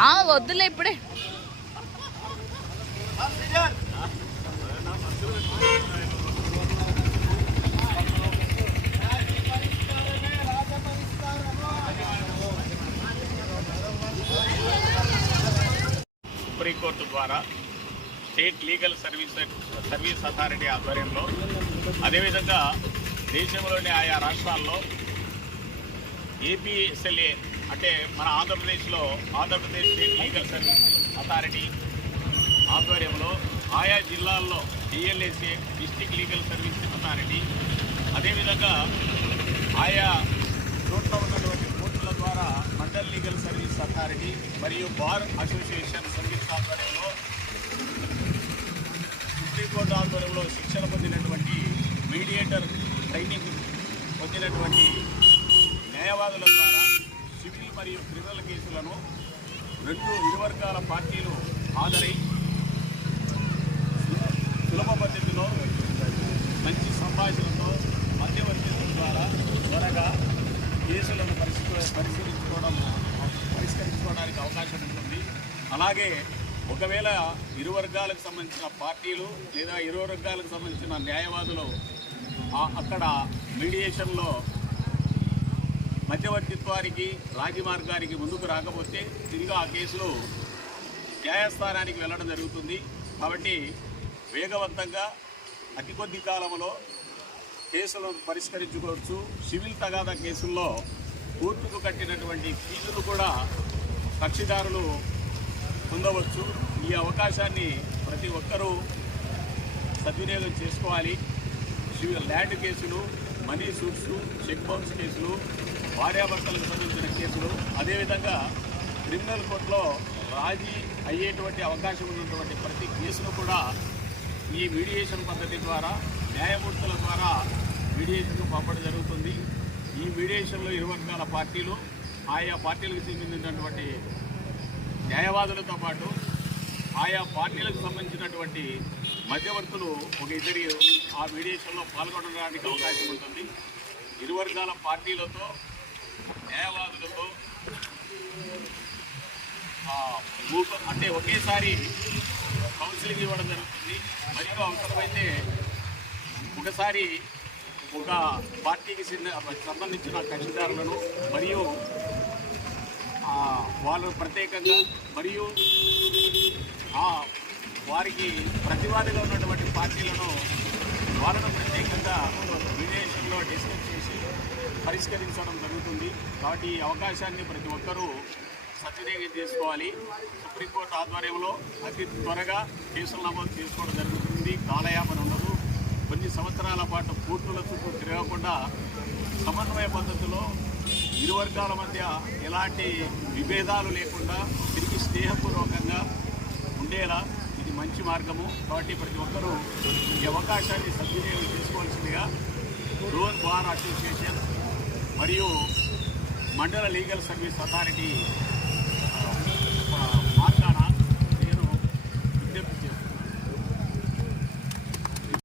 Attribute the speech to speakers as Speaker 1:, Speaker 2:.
Speaker 1: ఆ, వద్దులే ఇప్పుడే.
Speaker 2: సుప్రీంకోర్టు ద్వారా state legal service service authority ఆధ్వర్యంలో అదేవిధంగా దేశంలోని ఆయా రాష్ట్రాల్లో ఏపీఎస్ఎల్ఏ అంటే మన ఆంధ్రప్రదేశ్లో Andhra Pradesh state legal service authority ఆధ్వర్యంలో ఆయా జిల్లాల్లో DLAC district legal service authority అదేవిధంగా ఆయా చోట్ల ఉన్నటువంటి కోర్టుల ద్వారా మండల్ లీగల్ సర్వీస్ అథారిటీ మరియు బార్ అసోసియేషన్ సర్వీస్ ఆధ్వర్యంలో ఆధ్వర్యంలో శిక్షణ పొందినటువంటి మీడియేటర్ ట్రైనింగ్ పొందినటువంటి న్యాయవాదుల ద్వారా సివిల్ మరియు క్రిమినల్ కేసులను రెండు ఇరు వర్గాల పార్టీలు హాజరై సులభ పద్ధతిలో మంచి సంభాషణతో మధ్యవర్తిత్వం ద్వారా త్వరగా కేసులను పరిశీ పరిశీలించుకోవడం పరిష్కరించుకోవడానికి అవకాశం ఉంటుంది. అలాగే ఒకవేళ ఇరు వర్గాలకు సంబంధించిన పార్టీలు లేదా ఇరు వర్గాలకు సంబంధించిన న్యాయవాదులు అక్కడ మీడియేషన్లో మధ్యవర్తిత్వానికి రాజమార్గానికి ముందుకు రాకపోతే తిరిగి ఆ కేసులు న్యాయస్థానానికి వెళ్ళడం జరుగుతుంది. కాబట్టి వేగవంతంగా అతి కొద్ది కాలంలో కేసులను పరిష్కరించుకోవచ్చు. సివిల్ తగాదా కేసుల్లో కోర్టుకు కట్టినటువంటి ఫీజులు కూడా కక్షిదారులు పొందవచ్చు. ఈ అవకాశాన్ని ప్రతి ఒక్కరూ సద్వినియోగం చేసుకోవాలి. ల్యాండ్ కేసులు మనీ సూట్స్ చెక్ బౌన్స్ కేసులు భార్యాభర్తలకు సంబంధించిన కేసులు అదేవిధంగా క్రిమినల్ కోర్టులో రాజీ అయ్యేటువంటి అవకాశం ఉన్నటువంటి ప్రతి కేసును కూడా ఈ మీడియేషన్ పద్ధతి ద్వారా న్యాయమూర్తుల ద్వారా మీడియేషన్కు పంపడం జరుగుతుంది. ఈ మీడియేషన్లో ఇరు వర్గాల పార్టీలు ఆయా పార్టీలకు చెందినటువంటి న్యాయవాదులతో పాటు ఆయా పార్టీలకు సంబంధించినటువంటి మధ్యవర్తులు ఒక ఇద్దరి ఆ మీడియేషన్లో పాల్గొనడానికి అవకాశం ఉంటుంది. ఇరు వర్గాల పార్టీలతో న్యాయవాదులతో అంటే ఒకేసారి కౌన్సిలింగ్ ఇవ్వడం జరుగుతుంది. మరియు అవసరమైతే ఒకసారి ఒక పార్టీకి సంబంధించిన కక్షిదారులను మరియు వాళ్ళు ప్రత్యేకంగా మరియు వారికి ప్రతివాదిగా ఉన్నటువంటి పార్టీలను వాళ్ళను ప్రత్యేకంగా విదేశంలో డిస్కస్ చేసి పరిష్కరించడం జరుగుతుంది. కాబట్టి ఈ అవకాశాన్ని ప్రతి ఒక్కరూ సద్వినియోగం చేసుకోవాలి. సుప్రీంకోర్టు ఆధ్వర్యంలో అతి త్వరగా కేసులు నమోదు చేసుకోవడం జరుగుతుంది. కాలయాపన ఉండదు. కొన్ని సంవత్సరాల పాటు కోర్టుల చుట్టూ తిరగకుండా సమన్వయ పద్ధతిలో ఇరు వర్గాల మధ్య ఎలాంటి విభేదాలు లేకుండా తిరిగి స్నేహపూర్వకంగా ఉండేలా ఇది మంచి మార్గము. కాబట్టి ప్రతి ఒక్కరూ ఈ అవకాశాన్ని సద్వినియోగం చేసుకోవాల్సిందిగా రోడ్ బార్ అసోసియేషన్ మరియు మండల లీగల్ సర్వీస్ అథారిటీ